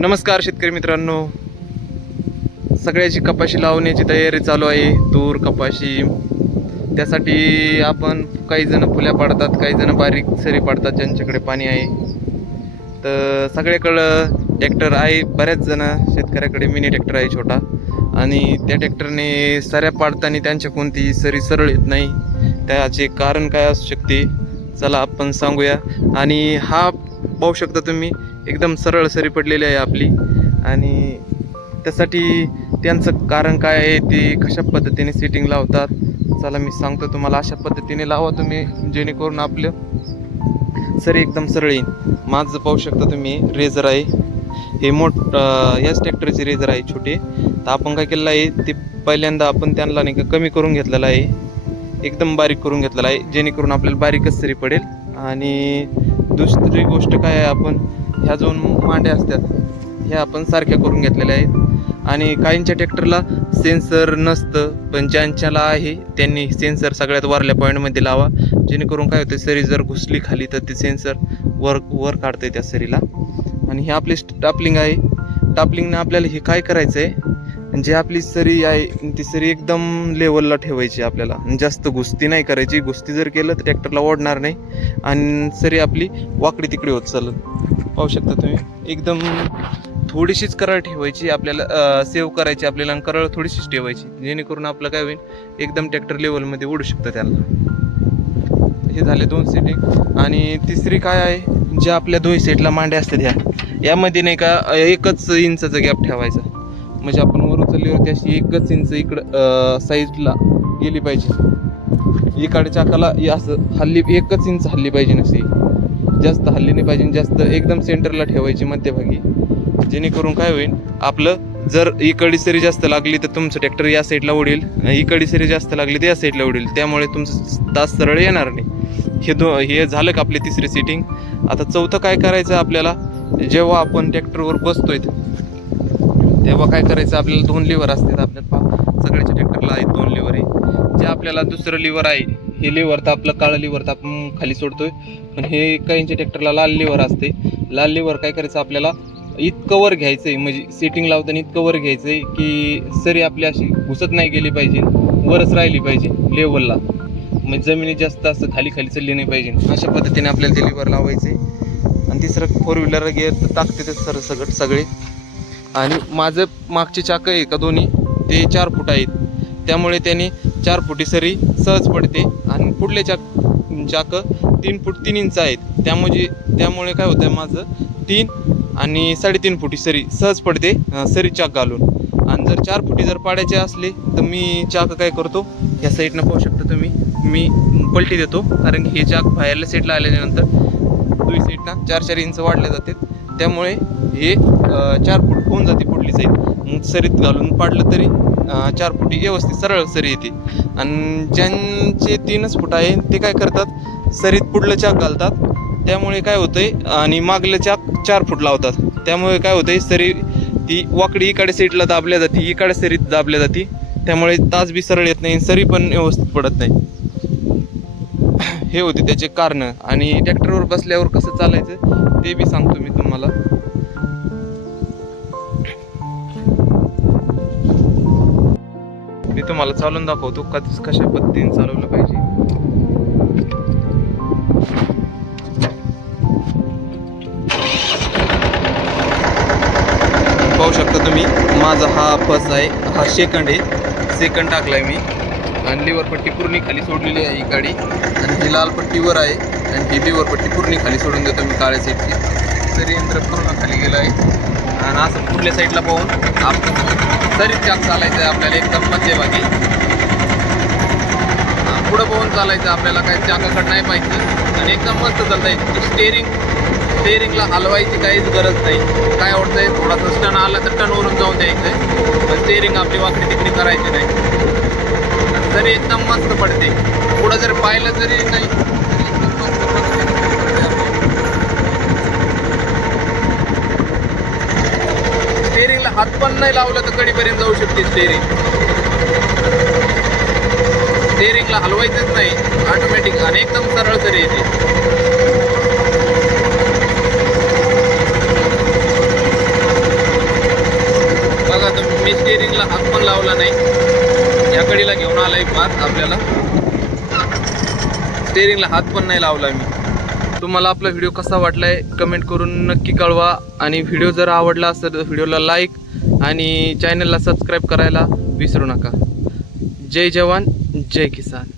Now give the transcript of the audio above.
नमस्कार शेतकरी मित्रांनो. सगळ्याची कपाशी लावण्याची तयारी चालू आहे. तूर कपाशी. त्यासाठी आपण काही जण फुल्या पाडतात काही जण बारीक सरी पाडतात ज्यांच्याकडे पाणी आहे. तर सगळ्याकडं ट्रॅक्टर आहे बऱ्याच जण. शेतकऱ्याकडे मिनी ट्रॅक्टर आहे छोटा. आणि त्या ट्रॅक्टरने सऱ्या पाडताना त्यांच्या कोणती सरी सरळ येत नाही. त्याचे कारण काय असू शकते चला आपण सांगूया. आणि हा पाहू शकता तुम्ही एकदम सरळ सरी पडलेली आहे आपली. आणि त्यासाठी त्यांचं कारण काय आहे ते कशा पद्धतीने सिटिंग लावतात चला मी सांगतो तुम्हाला. अशा पद्धतीने लावा तुम्ही जेणेकरून आपलं सरी एकदम सरळ येईल माझं पाहू शकता तुम्ही रेझर आहे. हे मोठ याच ट्रॅक्टरचे रेझर आहे छोटे. तर आपण काय केलेलं आहे ते पहिल्यांदा आपण त्यांना नाही का कमी करून घेतलेलं आहे. एकदम बारीक करून घेतलेला आहे जेणेकरून आपल्याला बारीकच सरी पडेल. आणि दुसरी गोष्ट काय आहे आपण ह्या दोन मांड्या असतात ह्या आपण सारख्या करून घेतलेल्या आहेत. आणि काहींच्या ट्रॅक्टरला सेन्सर नसतं पण ज्यांच्याला आहे त्यांनी सेन्सर सगळ्यात वरल्या पॉईंटमध्ये लावा. जेणेकरून काय होतं सरी जर घुसली खाली तर ते सेन्सर वर वर काढतं त्या सरीला. आणि हे आपली टापलिंग आहे. टापलिंगने आपल्याला हे काय करायचं आहे जे आपली सरी आहे ती सरी एकदम लेवलला ठेवायची आपल्याला. जास्त गुस्ती नाही करायची. गुस्ती जर केलं तर ट्रॅक्टरला ओढणार नाही. आणि सरी आपली वाकडी तिकडे होत चालत पाहू शकता तुम्ही. एकदम थोडीशीच करळ ठेवायची. आपल्याला सेव्ह करायची आपल्याला आणि करळ थोडीशीच ठेवायची. जेणेकरून आपलं काय होईल एकदम ट्रॅक्टर लेवलमध्ये उडू शकतं त्याला. हे झाले दोन सेटिंग आणि तिसरी काय आहे? ज्या आपल्या दोन सेटला मांड्या असतात ह्या. यामध्ये नाही का एकच इंचाचा गॅप ठेवायचा. म्हणजे आपण उचलल्यावरती अशी एकच इंच इकडं साईजला गेली पाहिजे. इकडे चाकाला असं हल्ली एकच इंच हल्ली पाहिजे नशी जास्त हल्ली नाही पाहिजे जास्त एकदम सेंटरला ठेवायची मध्यभागी. जेणेकरून काय होईल आपलं जर इकडी सरी जास्त लागली तर तुमचं ट्रॅक्टर या साईडला उडेल इकडी सरी जास्त लागली तर या साईडला उडेल. त्यामुळे तुमचं तास सरळ येणार नाही. हे दो हे झालं का आपली तिसरी सिटिंग आता चौथं काय करायचं आपल्याला? जेव्हा आपण ट्रॅक्टरवर बसतोय तेव्हा काय करायचं? आपल्याला दोन लिव्हर असतात आपल्या पा सगळ्याच्या ट्रॅक्टरला आहेत दोन लिव्हर आहे. जे आपल्याला दुसरं लिव्हर आहे हे लिव्हर तर आपलं काळं लिव्हर तर आपण खाली सोडतोय. पण हे काहींच्या ट्रॅक्टरला लाल लिव्हर असते. लाल लिव्हर काय करायचं? आपल्याला इतकं वर आहे म्हणजे सेटिंग लावताना इतकं वर आहे की सरी आपली अशी घुसत नाही गेली पाहिजे. वरच राहिली पाहिजे लेवलला म्हणजे जमिनीत जास्त असं खाली खाली चालली नाही पाहिजे. अशा पद्धतीने आपल्याला ते लिव्हर लावायचे आणि तिसरं फोर व्हीलर गिअर तर टाकते ते सर सगळं सगळे. आणि माझं मागचे चाकं आहे का दोन्ही ते चार फूट आहेत. त्यामुळे त्याने चार फुटी सरी सहज पडते. आणि पुढले चाक चाकं तीन फूट तीन इंच आहेत. त्यामुळे त्यामुळे काय होतं माझं तीन आणि साडेतीन फुटी सरी सहज पडते सरी चाक घालून. आणि जर चार फुटी जर पाडायचे असले तर मी चाक काय करतो या साईडनं पाहू शकता तुम्ही. मी पलटी देतो कारण की हे चाक बाहेरल्या साईडला आल्यानंतर दुई साईडनं चार चार इंच वाढले जातात. त्यामुळे हे चार फूट होऊन जाते पुढली साईड मग सरीत घालून पाडलं तरी चार फुटी व्यवस्थित सरळ सरी येते. आणि ज्यांचे तीनच फूट आहे ते काय करतात? सरीत पुढलं चाक घालतात. त्यामुळे काय होतंय आणि मागलं चाक चार फूट लावतात. त्यामुळे काय होतंय सरी ती वाकडी इकडे साईडला दाबल्या जाते इकडे सरीत दाबल्या जाते. त्यामुळे तास बी सरळ येत नाही सरी पण व्यवस्थित पडत नाही. हे होते त्याचे कारण. आणि ट्रॅक्टरवर बसल्यावर कसं चालायचं ते बी सांगतो मी तुम्हाला. मी तुम्हाला चालून दाखवतो कधीच कशा पद्धतीने चालवलं पाहिजे. पाहू शकता तुम्ही माझा हा फर्स्ट आहे हा सेकंड आहे. सेकंड टाकलाय मी. आणि लिव्हर पट्टी पूर्ण खाली सोडलेली आहे ही गाडी. आणि ही लाल पट्टीवर आहे आणि ही लिव्हर पट्टी पूर्ण खाली सोडून देतो मी काळ्या साईडची तरी यंत्र पूर्ण खाली गेलं आहे. आणि असं पुढल्या साईडला पाहून आपण तरी चाक चालायचं आहे आपल्याला एकदम मध्यभागी. हा, पुढं पाहून चालायचं आपल्याला काही चाकाकडं नाही पाहिजे आणि एकदम मस्त चालतं स्टेअरिंग स्टेअरिंगला हलवायची काहीच गरज नाही. काय आवडतंय? थोडासा स्टन आला तर टनवरून जाऊन द्यायचं. पण स्टेअरिंग आपली वाकडी तिकडी करायची नाही. तरी एकदम मस्त पडते. पुढं जर पाहिलं तरी नाही स्टेअरिंगला हात पण नाही लावलं तर कडीपर्यंत जाऊ शकते स्टेअरिंग स्टेअरिंगला हलवायचंच नाही. ऑटोमॅटिक आणि एकदम सरळ तरी येते स्टेअरिंगला हात पण लावला नाही या कडीला घेऊन आपल्याला. स्टेरिंगला हात पण नाही लावला मी. तुम्हाला आपला व्हिडिओ कसा वाटलाय कमेंट करून नक्की कळवा. आणि व्हिडिओ जर आवडला असेल तर व्हिडिओला लाईक आणि चॅनलला सबस्क्राईब करायला विसरू नका. जय जवान जय किसान.